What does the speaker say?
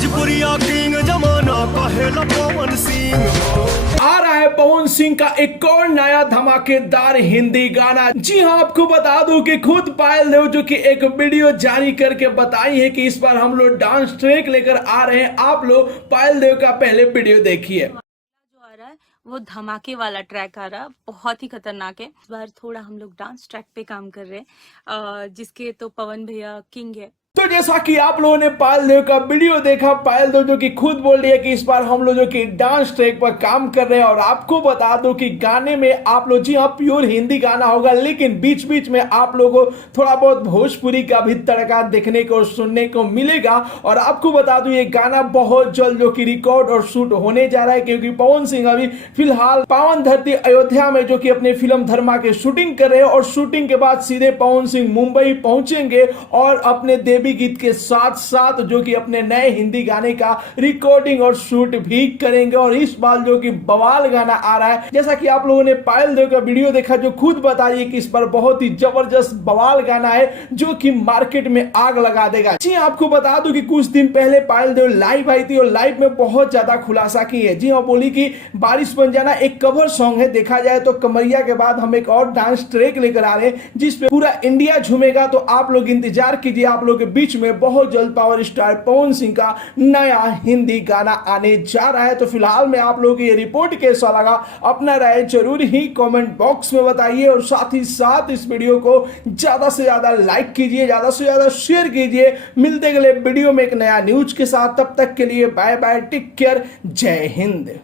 भोजपुरिया king जमाना कहेला पवन सिंह। आ रहा है पवन सिंह का एक और नया धमाकेदार हिंदी गाना। जी हाँ, आपको बता दूं कि खुद पायल देव जो कि एक वीडियो जारी करके बताई है कि इस बार हम लोग डांस ट्रैक लेकर आ रहे हैं। आप लोग पायल देव का पहले वीडियो देखिए। जो आ रहा है वो धमाके वाला ट्रैक आ रहा है, बहुत ही खतरनाक है। इस बार थोड़ा हम लोग डांस ट्रैक पे काम कर रहे हैं, जिसके तो पवन भैया किंग है। तो जैसा कि आप लोगों ने पायल देव का वीडियो देखा, पायल देव जो कि खुद बोल रही है कि इस बार हम लोग जो कि डांस ट्रैक पर काम कर रहे हैं। और आपको बता दो कि गाने में आप लोग, जी हाँ, प्योर हिंदी गाना होगा, लेकिन बीच बीच में आप लोगों को थोड़ा बहुत भोजपुरी का भी तड़का देखने को और सुनने को मिलेगा। और आपको बता दूं ये गाना बहुत जल्द जो कि रिकॉर्ड और शूट होने जा रहा है, क्योंकि पवन सिंह अभी फिलहाल पावन धरती अयोध्या में जो कि अपने फिल्म धर्मा के शूटिंग कर रहे हैं। और शूटिंग के बाद सीधे पवन सिंह मुंबई पहुंचेंगे और अपने देवी गीत के साथ साथ जो कि अपने नए हिंदी गाने का रिकॉर्डिंग और शूट भी करेंगे। और इस बार जो कि बवाल गाना आ रहा है, जैसा कि आप लोगों ने पायल देव का वीडियो देखा, जो खुद बता रही है कि इस बार बहुत ही जबरदस्त बवाल गाना है जो कि मार्केट में आग लगा देगा। जी, आपको बता दूं कि कुछ दिन पहले पायल देव लाइव आई थी और लाइव में बहुत ज्यादा खुलासा की है। जी हाँ, बोली कि बारिश बन जाना एक कवर सॉन्ग है। देखा जाए तो कमरिया के बाद हम एक और डांस ट्रैक लेकर आ रहे हैं जिसपे पूरा इंडिया झूमेगा। तो आप लोग इंतजार कीजिए, आप लोग के बीच में बहुत जल्द पावर स्टार पवन सिंह का नया हिंदी गाना आने जा रहा है। तो फिलहाल में आप लोगों को ये रिपोर्ट कैसा लगा, अपना राय जरूर ही कमेंट बॉक्स में बताइए। और साथ ही साथ इस वीडियो को ज्यादा से ज्यादा लाइक कीजिए, ज्यादा से ज्यादा शेयर कीजिए। मिलते अगले वीडियो में एक नया न्यूज के साथ, तब तक के लिए बाय बाय, टेक केयर, जय हिंद।